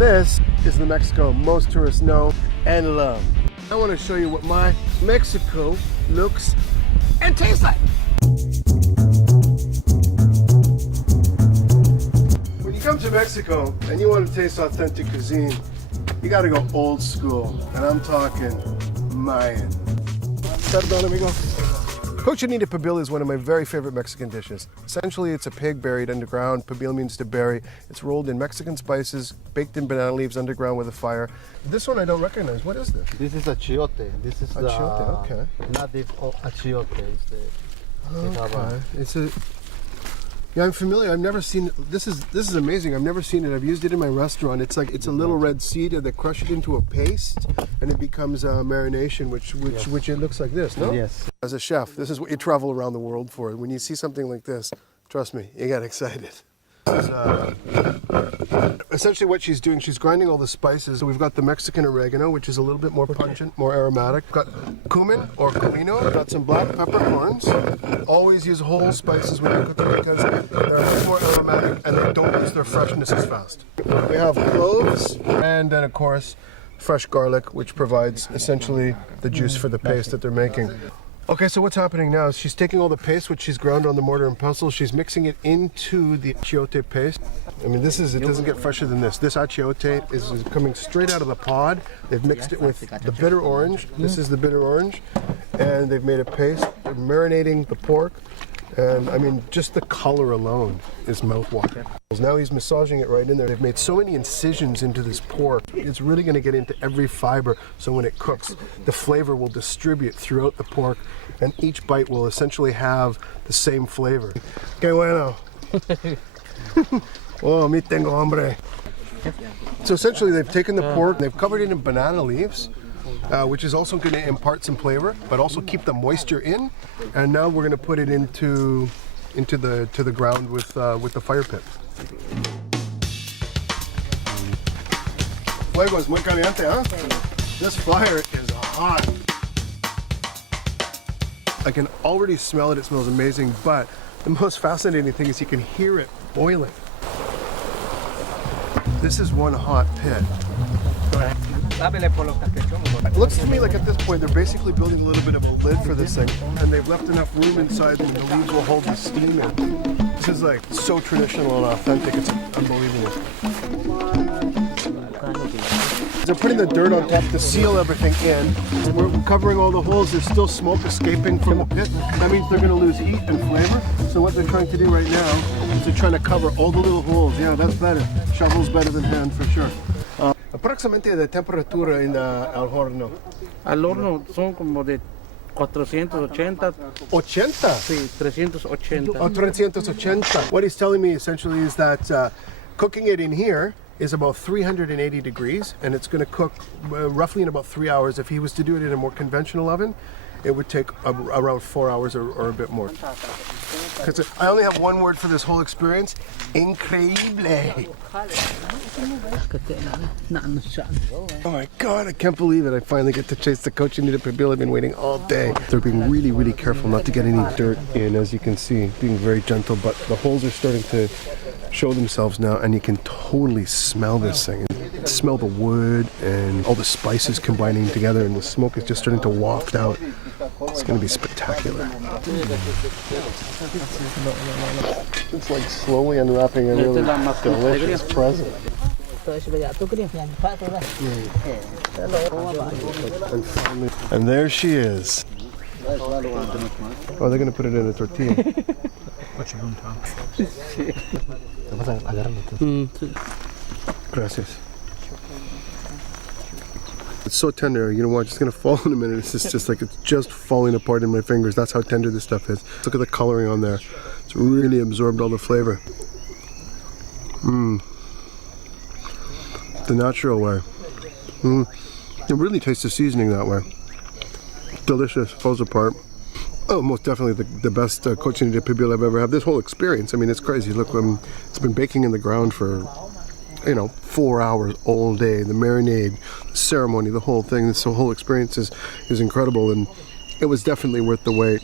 This is the Mexico most tourists know and love. I want to show you what my Mexico looks and tastes like. When you come to Mexico and you want to taste authentic cuisine, you got to go old school, and I'm talking Mayan. Perdón, amigo. Cochinita pibil is one of my very favorite Mexican dishes. Essentially, it's a pig buried underground. Pibil means to bury. It's rolled in Mexican spices, baked in banana leaves underground with a fire. This one I don't recognize. What is this? This is achiote. This is Achiote, okay. native achiote. Okay. It's a. Yeah, I'm familiar. I've never seen it. This is amazing. I've never seen it. I've used it in my restaurant. It's like it's a little red seed and they crush it into a paste, and it becomes a marination, which it looks like this. No. Yes. As a chef, this is what you travel around the world for. When you see something like this, trust me, you get excited. This is, essentially what she's doing, she's grinding all the spices. So we've got the Mexican oregano, which is a little bit more pungent, more aromatic. Got cumin or comino, got some black peppercorns. Always use whole spices when you cook them because they're more aromatic and they don't lose their freshness as fast. We have cloves and then of course fresh garlic, which provides essentially the juice for the paste that they're making. Okay, so what's happening now is she's taking all the paste, which she's ground on the mortar and pestle, she's mixing it into the achiote paste. I mean, it doesn't get fresher than this. This achiote is coming straight out of the pod. They've mixed it with the bitter orange. This is the bitter orange. And they've made a paste. They're marinating the pork. And I mean, just the color alone is mouth-watering. Now he's massaging it right in there. They've made so many incisions into this pork. It's really going to get into every fiber. So when it cooks, the flavor will distribute throughout the pork, and each bite will essentially have the same flavor. Que bueno. Oh, mi tengo hambre. So essentially, they've taken the pork, they've covered it in banana leaves. Which is also going to impart some flavor, but also keep the moisture in. And now we're going to put it into the ground with the fire pit. Fuego es muy caliente, huh? This fire is hot. I can already smell it. It smells amazing. But the most fascinating thing is you can hear it boiling. This is one hot pit. It looks to me like at this point they're basically building a little bit of a lid for this thing, and they've left enough room inside that the leaves will hold the steam in. This is like so traditional and authentic, it's unbelievable. They're putting the dirt on top to seal everything in. We're covering all the holes. There's still smoke escaping from the pit. That means they're going to lose heat and flavor. So what they're trying to do right now is they're trying to cover all the little holes. Yeah, that's better. Shovel's better than hand for sure. Aproximadamente de temperatura al horno. Al horno son como de 480. 80? Sí, 380. Oh, 380. What he's telling me essentially is that cooking it in here is about 380 degrees, and it's going to cook roughly in about 3 hours. If he was to do it in a more conventional oven, it would take around 4 hours or a bit more. I only have one word for this whole experience: increíble. Oh my God, I can't believe it. I finally get to taste the cochinita pibil. I've been waiting all day. They're being really, really careful not to get any dirt in, as you can see, being very gentle, but the holes are starting to show themselves now, and you can totally smell this thing. Smell the wood and all the spices combining together, and the smoke is just starting to waft out. It's going to be spectacular. It's like slowly unwrapping a really delicious present. And there she is. Oh, they're going to put it in a tortilla. Gracias. It's so tender, you know what, it's gonna fall in a minute. It's just like it's just falling apart in my fingers. That's how tender this stuff is. Look at the coloring on there. It's really absorbed all the flavor. The natural way. It really tastes the seasoning that way. Delicious, falls apart. Oh, most definitely the best cochinita pibil I've ever had. This whole experience, I mean, it's crazy. Look, it's been baking in the ground for, 4 hours all day. The marinade, the ceremony, the whole thing, this whole experience is incredible, and it was definitely worth the wait.